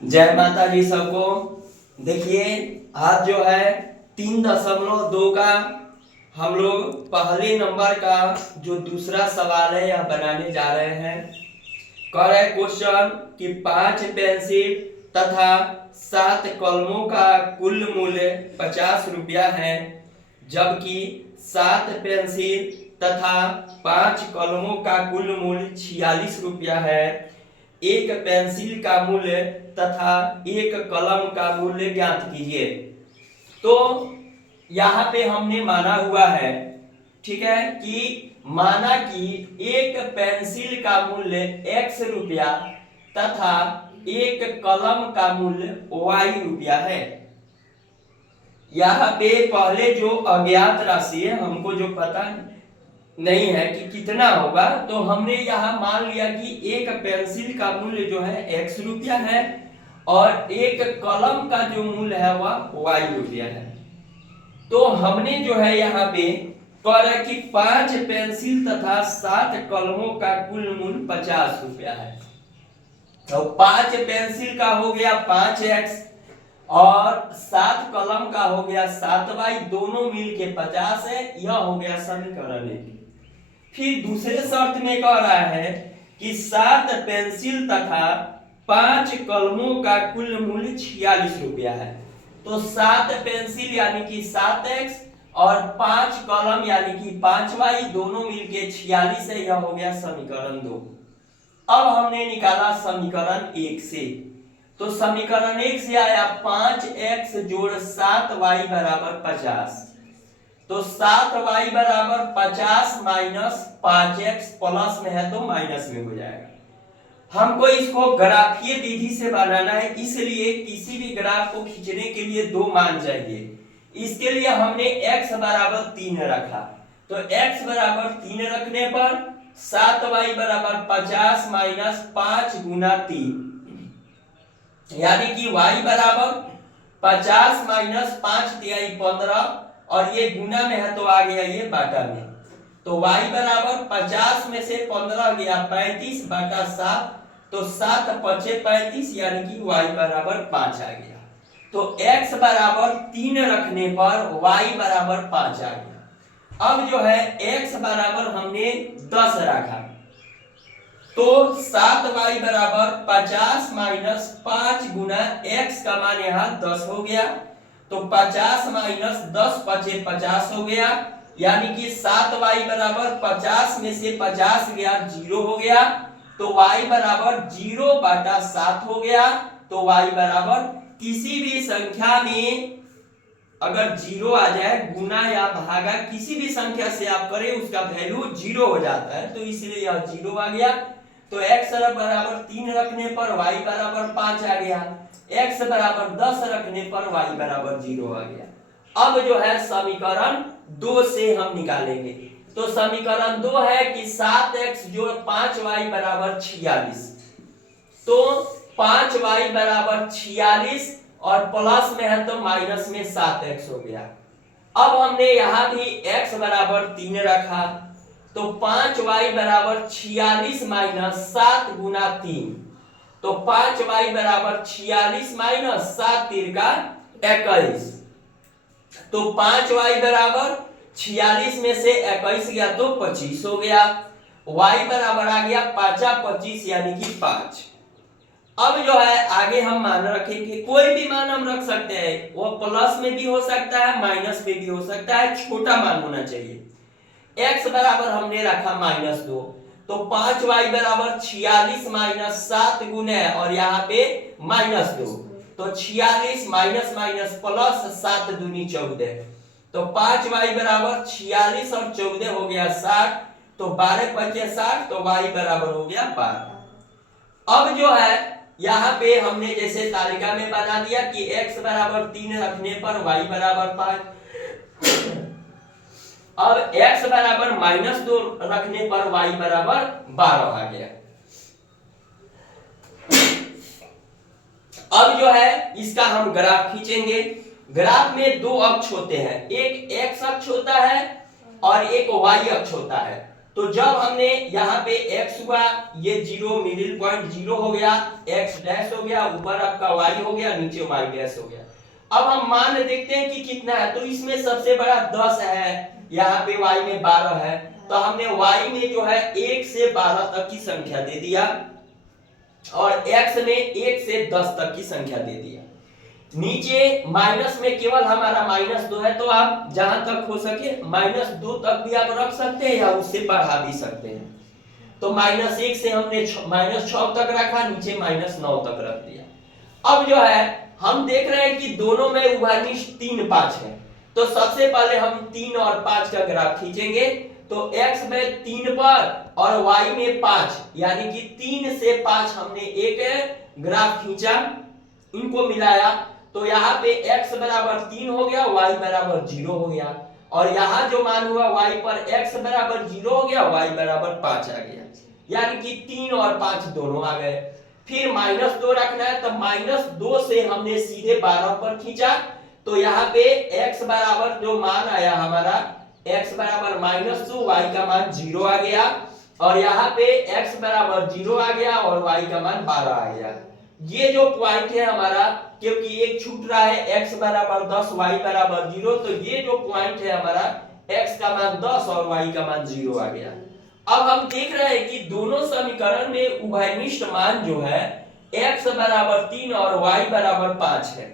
जय माता जी सबको। देखिए आज जो है 3.2 का हम लोग पहले नंबर का जो दूसरा सवाल है यह बनाने जा रहे हैं। कह रहे क्वेश्चन कि 5 पेंसिल तथा 7 कलमों का कुल मूल्य 50 रुपया है, जबकि 7 पेंसिल तथा 5 कलमों का कुल मूल्य 46 रुपया है। एक पेंसिल का मूल्य तथा एक कलम का मूल्य ज्ञात कीजिए। तो यहाँ पे हमने माना हुआ है, ठीक है, कि माना कि एक पेंसिल का मूल्य x रुपया तथा एक कलम का मूल्य y रुपया है। यहाँ पे पहले जो अज्ञात राशि है, हमको जो पता नहीं है कि कितना होगा, तो हमने यहाँ मान लिया कि एक पेंसिल का मूल्य जो है x रुपया है और एक कलम का जो मूल्य है वह y रुपया है। तो हमने जो है यहाँ पे कहा कि 5 पेंसिल तथा 7 कलमों का कुल मूल्य 50 रुपया है। तो 5 पेंसिल का हो गया 5x और 7 कलम का हो गया 7y, दोनों मिल के 50 है। यह हो गया समीकरण एक। फिर दूसरे शर्त में कह रहा है कि 7 पेंसिल तथा 5 कलमों का कुल मूल्य 46 रुपया है। तो 7 पेंसिल यानी कि 7x और 5 कलम यानी कि 5y, दोनों मिलके 46 है। यह हो गया समीकरण 2। अब हमने निकाला समीकरण 1 से। तो समीकरण 1 से आया 5x जोड़ 7y बराबर 50। तो 7y बराबर 50 माइनस 5x, प्लस में है तो माइनस में हो जाएगा। हमको इसको ग्राफीय विधि से बनाना है, इसलिए किसी भी ग्राफ को खींचने के लिए 2 मान चाहिए। इसके लिए हमने x बराबर 3 रखा। तो x बराबर 3 रखने पर 7y बराबर 50 माइनस 5 गुना 3, यानी कि y बराबर 50 माइनस 5 तिहाई 15, और ये गुना में है तो आ गया ये बाटा में। तो y बराबर 50 में से 15 गया 35 बाटा 7, तो 7 पचे 35, यानी कि y बराबर 5 आ गया। तो x बराबर 3 रखने पर y बराबर 5 आ गया। अब जो है x बराबर हमने 10 रखा, तो 7y बराबर 50 माइनस 5 गुना x का मान यहाँ 10 हो गया। तो 50 माइनस 10 पचे 50 हो गया, यानी कि 7y बराबर 50 में से 50 गया 0 हो गया। तो y बराबर 0 बाटा 7 हो गया। तो y बराबर किसी भी संख्या में अगर 0 आ जाए, गुना या भागा किसी भी संख्या से आप करें उसका वैल्यू 0 हो जाता है, तो इसलिए यह 0 आ गया। तो x बराबर 3 रखने पर y बराबर 5 आ गया, x बराबर 10 रखने पर y बराबर 0 आ गया। अब जो है समीकरण 2 से हम निकालेंगे। तो समीकरण 2 है कि 7x जोड़ 5y बराबर 46। तो 5y बराबर 46 और प्लस में है तो माइनस में 7x हो गया। अब हमने यहां भी x बराबर 3 रखा, तो 5y बराबर 46 माइनस 7 गुना 3। तो 5y बराबर 46 माइनस 7 तिरका 21। तो 5y बराबर 46 में से 21 गया तो 25 हो गया। y बराबर आ गया 5 25, यानी कि 5। अब जो है आगे हम मान रखेंगे, कोई भी मान हम रख सकते हैं, वो प्लस में भी हो सकता है माइनस में भी हो सकता है, छोटा मान होना चाहिए। x बराबर हमने रखा -2, तो 5y बराबर 46 माइनस 7 गुने और यहाँ पे -2, तो 46 माइनस माइनस प्लस 7 दूनी 14। तो 5y बराबर 46 और 14 हो गया 60, तो 12 पचे 60, तो y बराबर हो गया 12। अब जो है यहाँ पे हमने जैसे तालिका में बना दिया कि x बराबर 3 रखने पर y बराबर 5। अब x बराबर -2 रखने पर y बराबर 12 आ गया। अब जो है इसका हम ग्राफ खींचेंगे। ग्राफ में 2 अक्ष होते हैं, एक x अक्ष होता है और एक y अक्ष होता है। तो जब हमने यहाँ पे x हुआ, ये 0 मिडिल पॉइंट 0 हो गया, x डैश हो गया, ऊपर आपका y हो गया, नीचे y डैश हो गया। अब हम मान देखते हैं कि कितना है, तो इसमें सबसे बड़ा 10 है, यहाँ पे y में 12 है, तो हमने y में जो है 1 से 12 तक की संख्या दे दिया और x में 1 से 10 तक की संख्या दे दिया। नीचे माइनस में केवल हमारा -2 है, तो आप जहां तक हो सके -2 तक भी आप रख सकते हैं या उससे बढ़ा भी सकते हैं। तो -1 से हमने -6 तक रखा, नीचे -9 तक रख दिया। अब जो है हम देख रहे हैं कि दोनों में उभयनिष्ठ 3 5 है, तो सबसे पहले हम 3 और 5 का ग्राफ खींचेंगे। तो x में 3 पर और y में 5, यानी कि 3 से 5 हमने एक ग्राफ खींचा, इनको मिलाया, तो यहाँ पे x बराबर 3 हो गया, y बराबर 0 हो गया, और यहाँ जो मान हुआ y पर x बराबर 0 हो गया, y बराबर 5 आ गया, यानी कि 3 और 5 दोनों आ गए। फिर -2 रखना है, तो -2 से हमने सीधे 12 पर खींचा, तो यहाँ पे x बराबर जो मान आया हमारा, x बराबर -2, y का मान 0 आ गया, और यहाँ पे x बराबर 0 आ गया और y का मान 12 आ गया। ये जो पॉइंट है हमारा, क्योंकि एक छूट रहा है, x बराबर 10 y बराबर 0, तो ये जो पॉइंट है हमारा, x का मान 10 और y का मान 0 आ गया। अब हम देख रहे हैं कि दोनों समीकरण में उभयनिष्ठ मान जो है x बराबर 3 और y बराबर 5 है,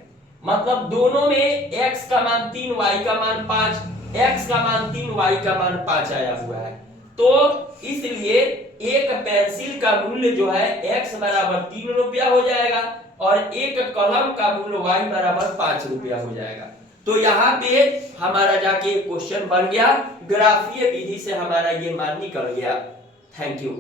मतलब दोनों में x का मान 3 y का मान 5, x का मान 3 y का मान 5 आया हुआ है। तो इसलिए एक पेंसिल का मूल्य जो है x बराबर 3 रुपया हो जाएगा और एक कलम का मूल्य y बराबर 5 रुपया हो जाएगा। तो यहाँ पे हमारा जाके क्वेश्चन बन गया, ग्राफीय विधि से हमारा ये मान निकल गया। Thank you.